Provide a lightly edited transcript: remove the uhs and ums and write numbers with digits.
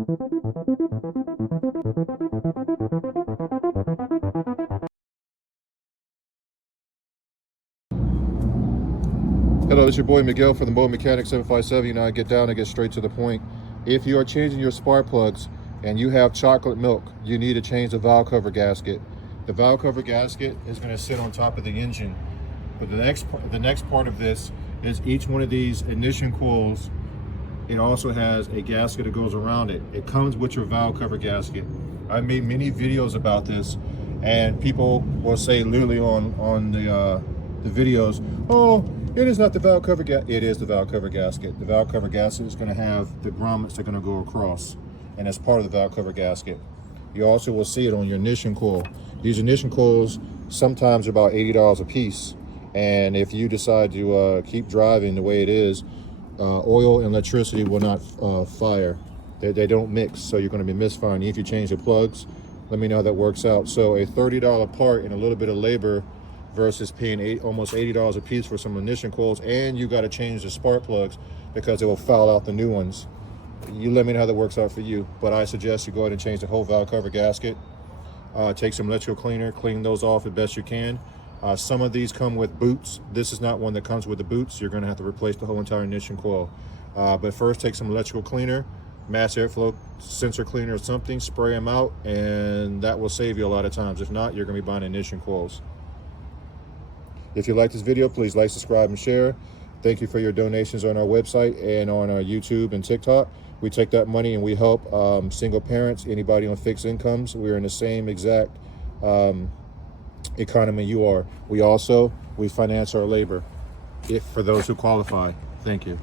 Hello, it's your boy Miguel from the Motor Mechanic 757. You know, I get down and get straight to the point. If you are changing your spark plugs and you have chocolate milk, you need to change the valve cover gasket. The valve cover gasket is going to sit on top of the engine. But the next part of this is each one of these ignition coils, it also has a gasket that goes around it. It comes with your valve cover gasket. I made many videos about this, and people will say literally on the videos, oh, it is not the valve cover gasket. It is the valve cover gasket. The valve cover gasket is going to have the grommets that are going to go across, and that's part of the valve cover gasket. You also will see it on your ignition coil. These ignition coils sometimes are about $80 a piece, and if you decide to keep driving the way it is, oil and electricity will not fire. They don't mix, so you're going to be misfiring. If you change the plugs, let me know how that works out. So a $30 part and a little bit of labor versus paying almost $80 a piece for some ignition coils, and you got to change the spark plugs because it will foul out the new ones. You let me know how that works out for you, but I suggest you go ahead and change the whole valve cover gasket. Take some electrical cleaner, clean those off as best you can. Some of these come with boots. This is not one that comes with the boots. You're going to have to replace the whole entire ignition coil. But first, take some electrical cleaner, mass airflow sensor cleaner or something, spray them out, and that will save you a lot of times. If not, you're going to be buying ignition coils. If you like this video, please like, subscribe, and share. Thank you for your donations on our website and on our YouTube and TikTok. We take that money and we help single parents, anybody on fixed incomes. We're in the same exact economy you are. We finance our labor, if for those who qualify. Thank you.